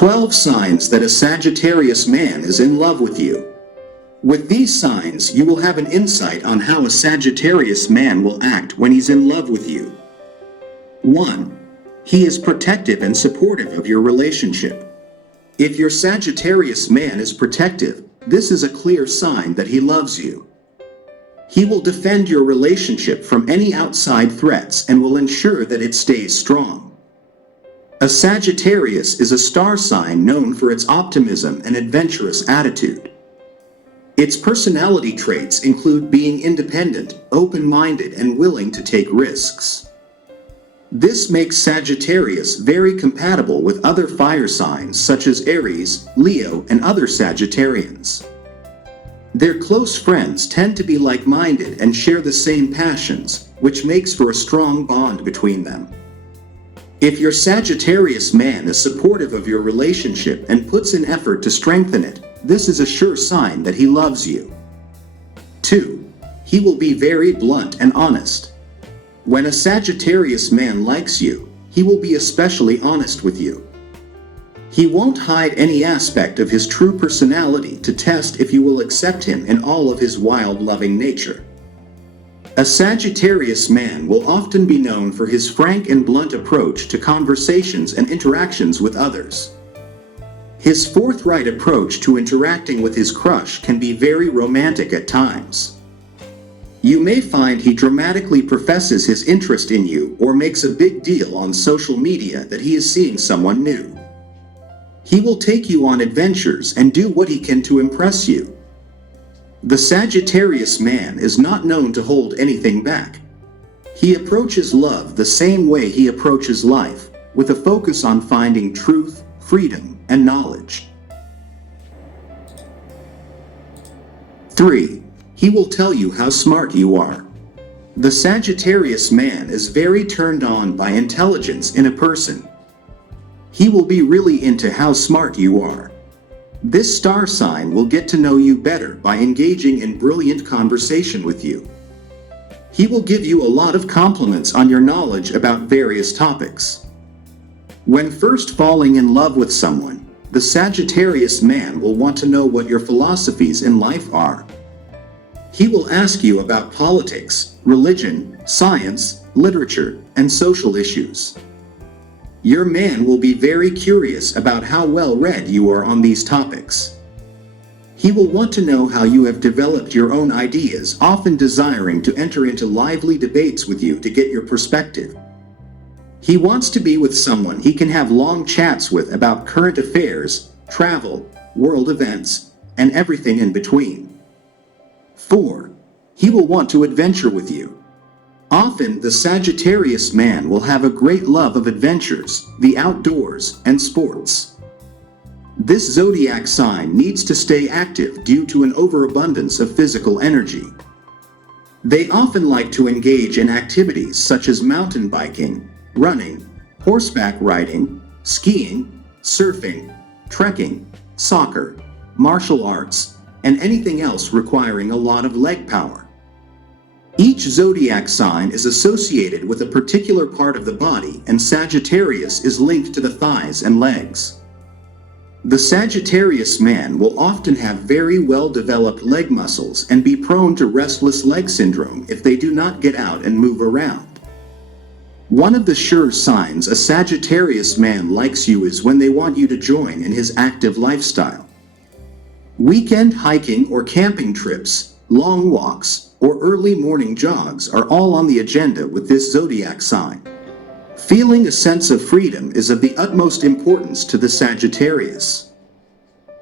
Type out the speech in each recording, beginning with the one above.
12 signs that a Sagittarius man is in love with you. With these signs, you will have an insight on how a Sagittarius man will act when he's in love with you. 1. He is protective and supportive of your relationship. If your Sagittarius man is protective, this is a clear sign that he loves you. He will defend your relationship from any outside threats and will ensure that it stays strong. A Sagittarius is a star sign known for its optimism and adventurous attitude. Its personality traits include being independent, open-minded, and willing to take risks. This makes Sagittarius very compatible with other fire signs such as Aries, Leo, and other Sagittarians. Their close friends tend to be like-minded and share the same passions, which makes for a strong bond between them. If your Sagittarius man is supportive of your relationship and puts in effort to strengthen it, this is a sure sign that he loves you. 2. He will be very blunt and honest. When a Sagittarius man likes you, he will be especially honest with you. He won't hide any aspect of his true personality to test if you will accept him in all of his wild, loving nature. A Sagittarius man will often be known for his frank and blunt approach to conversations and interactions with others. His forthright approach to interacting with his crush can be very romantic at times. You may find he dramatically professes his interest in you or makes a big deal on social media that he is seeing someone new. He will take you on adventures and do what he can to impress you. The Sagittarius man is not known to hold anything back. He approaches love the same way he approaches life, with a focus on finding truth, freedom, and knowledge. 3. He will tell you how smart you are. The Sagittarius man is very turned on by intelligence in a person. He will be really into how smart you are. This star sign will get to know you better by engaging in brilliant conversation with you. He will give you a lot of compliments on your knowledge about various topics. When first falling in love with someone, the Sagittarius man will want to know what your philosophies in life are. He will ask you about politics, religion, science, literature, and social issues. Your man will be very curious about how well read you are on these topics. He will want to know how you have developed your own ideas, often desiring to enter into lively debates with you to get your perspective. He wants to be with someone he can have long chats with about current affairs, travel, world events, and everything in between. 4. He will want to adventure with you. Often, the Sagittarius man will have a great love of adventures, the outdoors, and sports. This zodiac sign needs to stay active due to an overabundance of physical energy. They often like to engage in activities such as mountain biking, running, horseback riding, skiing, surfing, trekking, soccer, martial arts, and anything else requiring a lot of leg power. Each zodiac sign is associated with a particular part of the body, and Sagittarius is linked to the thighs and legs. The Sagittarius man will often have very well-developed leg muscles and be prone to restless leg syndrome if they do not get out and move around. One of the sure signs a Sagittarius man likes you is when they want you to join in his active lifestyle. Weekend hiking or camping trips, long walks, or early morning jogs are all on the agenda with this zodiac sign. Feeling a sense of freedom is of the utmost importance to the Sagittarius.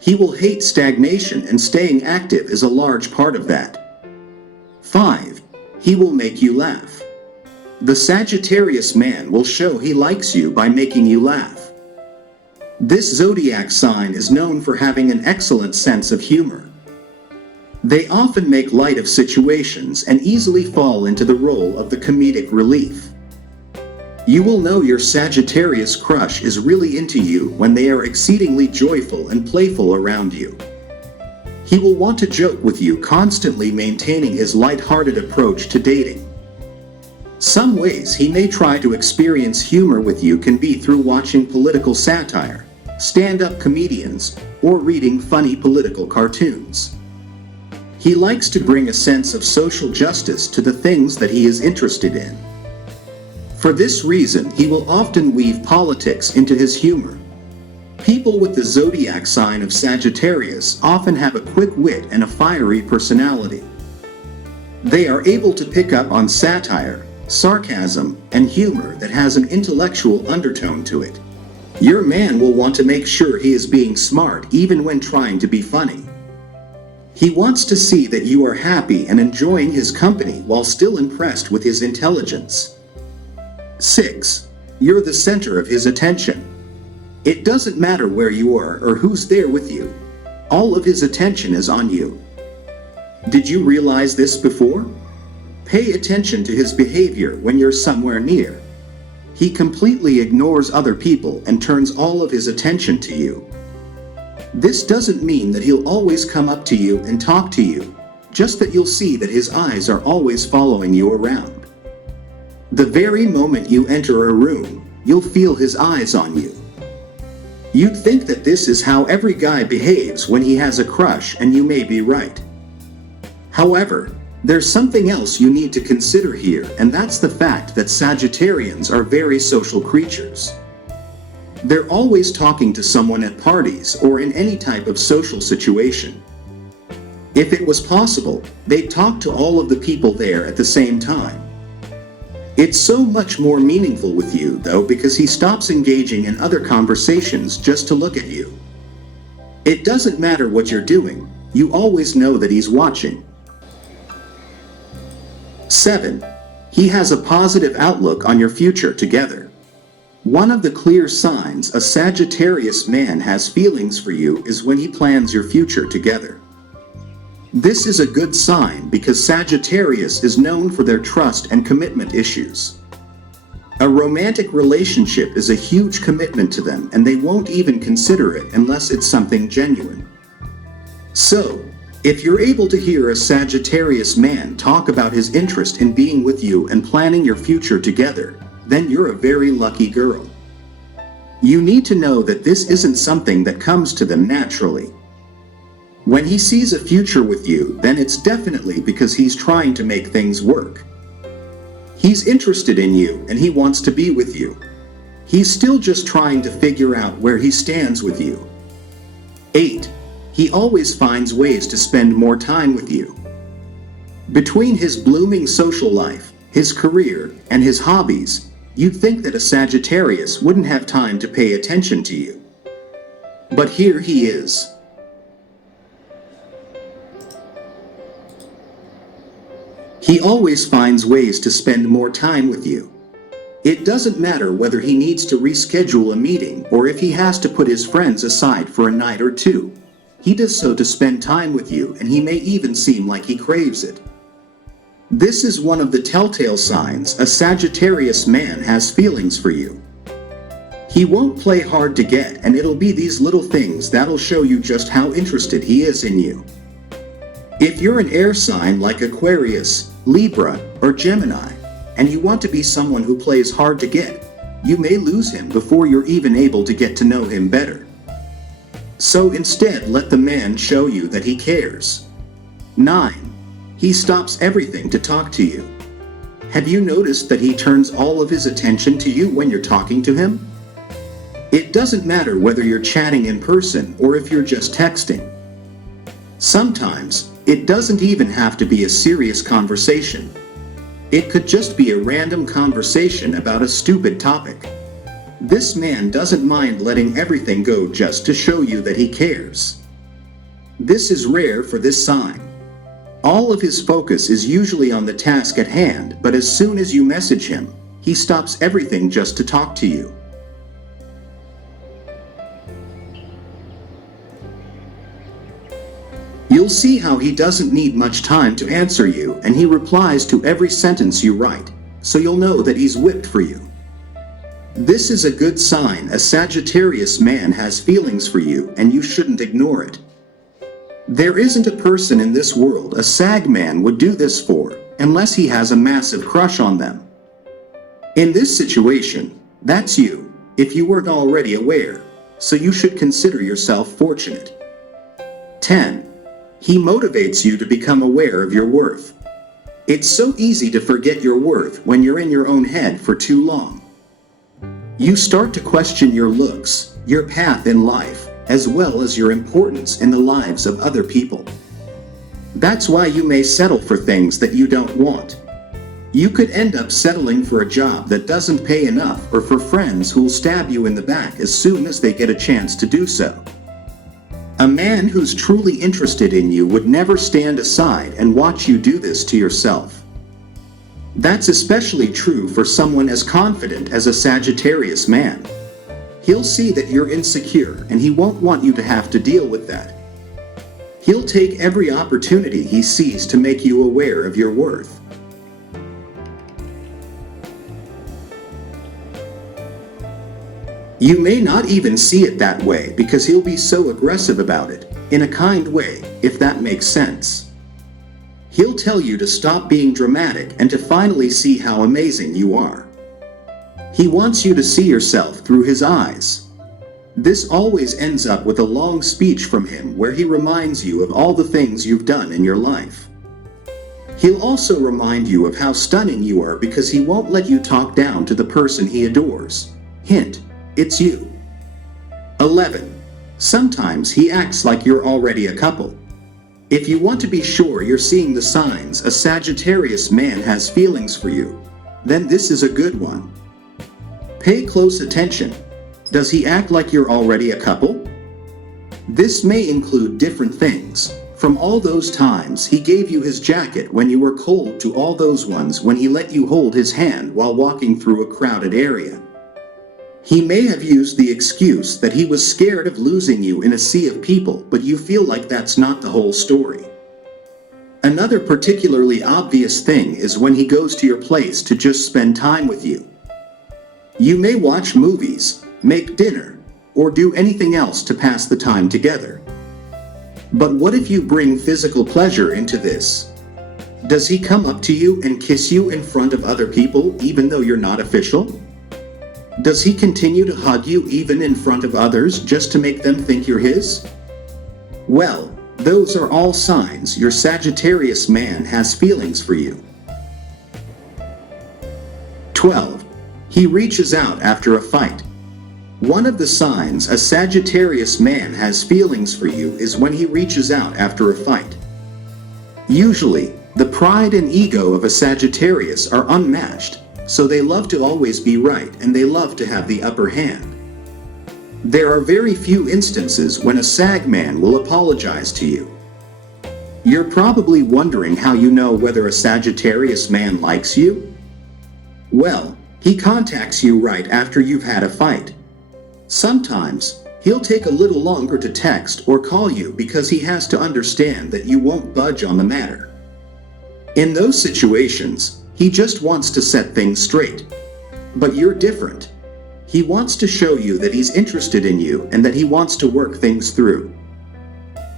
He will hate stagnation, and staying active is a large part of that. 5. He will make you laugh. The Sagittarius man will show he likes you by making you laugh. This zodiac sign is known for having an excellent sense of humor. They often make light of situations and easily fall into the role of the comedic relief. You will know your Sagittarius crush is really into you when they are exceedingly joyful and playful around you. He will want to joke with you, constantly maintaining his light-hearted approach to dating. Some ways he may try to experience humor with you can be through watching political satire, stand-up comedians, or reading funny political cartoons. He likes to bring a sense of social justice to the things that he is interested in. For this reason, he will often weave politics into his humor. People with the zodiac sign of Sagittarius often have a quick wit and a fiery personality. They are able to pick up on satire, sarcasm, and humor that has an intellectual undertone to it. Your man will want to make sure he is being smart even when trying to be funny. He wants to see that you are happy and enjoying his company while still impressed with his intelligence. 6. You're the center of his attention. It doesn't matter where you are or who's there with you. All of his attention is on you. Did you realize this before? Pay attention to his behavior when you're somewhere near. He completely ignores other people and turns all of his attention to you. This doesn't mean that he'll always come up to you and talk to you, just that you'll see that his eyes are always following you around. The very moment you enter a room, you'll feel his eyes on you. You'd think that this is how every guy behaves when he has a crush, and you may be right. However, there's something else you need to consider here, and that's the fact that Sagittarians are very social creatures. They're always talking to someone at parties or in any type of social situation. If it was possible, they'd talk to all of the people there at the same time. It's so much more meaningful with you, though, because he stops engaging in other conversations just to look at you. It doesn't matter what you're doing, you always know that he's watching. 7. He has a positive outlook on your future together. One of the clear signs a Sagittarius man has feelings for you is when he plans your future together. This is a good sign because Sagittarius is known for their trust and commitment issues. A romantic relationship is a huge commitment to them, and they won't even consider it unless it's something genuine. So, if you're able to hear a Sagittarius man talk about his interest in being with you and planning your future together, then you're a very lucky girl. You need to know that this isn't something that comes to them naturally. When he sees a future with you, then it's definitely because he's trying to make things work. He's interested in you and he wants to be with you. He's still just trying to figure out where he stands with you. 8. He always finds ways to spend more time with you. Between his blooming social life, his career, and his hobbies, you'd think that a Sagittarius wouldn't have time to pay attention to you. But here he is. He always finds ways to spend more time with you. It doesn't matter whether he needs to reschedule a meeting or if he has to put his friends aside for a night or two. He does so to spend time with you, and he may even seem like he craves it. This is one of the telltale signs a Sagittarius man has feelings for you. He won't play hard to get, and it'll be these little things that'll show you just how interested he is in you. If you're an air sign like Aquarius, Libra, or Gemini, and you want to be someone who plays hard to get, you may lose him before you're even able to get to know him better. So instead, let the man show you that he cares. 9. He stops everything to talk to you. Have you noticed that he turns all of his attention to you when you're talking to him? It doesn't matter whether you're chatting in person or if you're just texting. Sometimes, it doesn't even have to be a serious conversation. It could just be a random conversation about a stupid topic. This man doesn't mind letting everything go just to show you that he cares. This is rare for this sign. All of his focus is usually on the task at hand, but as soon as you message him, he stops everything just to talk to you. You'll see how he doesn't need much time to answer you, and he replies to every sentence you write, so you'll know that he's whipped for you. This is a good sign a Sagittarius man has feelings for you, and you shouldn't ignore it. There isn't a person in this world a Sag man would do this for, unless he has a massive crush on them. In this situation, that's you, if you weren't already aware. so you should consider yourself fortunate. 10. He motivates you to become aware of your worth. It's so easy to forget your worth when you're in your own head for too long. You start to question your looks, your path in life, as well as your importance in the lives of other people. That's why you may settle for things that you don't want. You could end up settling for a job that doesn't pay enough or for friends who'll stab you in the back as soon as they get a chance to do so. A man who's truly interested in you would never stand aside and watch you do this to yourself. That's especially true for someone as confident as a Sagittarius man. He'll see that you're insecure and he won't want you to have to deal with that. He'll take every opportunity he sees to make you aware of your worth. You may not even see it that way because he'll be so aggressive about it, in a kind way, if that makes sense. He'll tell you to stop being dramatic and to finally see how amazing you are. He wants you to see yourself through his eyes. This always ends up with a long speech from him where he reminds you of all the things you've done in your life. He'll also remind you of how stunning you are because he won't let you talk down to the person he adores. Hint, it's you. 11. Sometimes he acts like you're already a couple. If you want to be sure you're seeing the signs a Sagittarius man has feelings for you, then this is a good one. Pay close attention. Does he act like you're already a couple? This may include different things, from all those times he gave you his jacket when you were cold to all those ones when he let you hold his hand while walking through a crowded area. He may have used the excuse that he was scared of losing you in a sea of people, but you feel like that's not the whole story. Another particularly obvious thing is when he goes to your place to just spend time with you. You may watch movies, make dinner, or do anything else to pass the time together. But what if you bring physical pleasure into this? Does he come up to you and kiss you in front of other people even though you're not official? Does he continue to hug you even in front of others just to make them think you're his? Well, those are all signs your Sagittarius man has feelings for you. 12. He reaches out after a fight. One of the signs a Sagittarius man has feelings for you is when he reaches out after a fight. Usually, the pride and ego of a Sagittarius are unmatched, so they love to always be right and they love to have the upper hand. There are very few instances when a Sag man will apologize to you. You're probably wondering how you know whether a Sagittarius man likes you? Well, he contacts you right after you've had a fight. Sometimes, he'll take a little longer to text or call you because he has to understand that you won't budge on the matter. In those situations, he just wants to set things straight. But you're different. He wants to show you that he's interested in you and that he wants to work things through.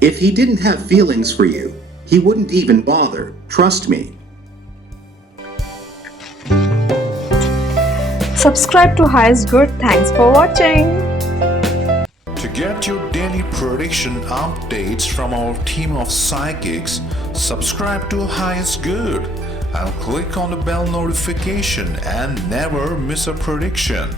If he didn't have feelings for you, he wouldn't even bother, trust me. Subscribe to Highest Good. Thanks for watching. To get your daily prediction updates from our team of psychics, subscribe to Highest Good and click on the bell notification and never miss a prediction.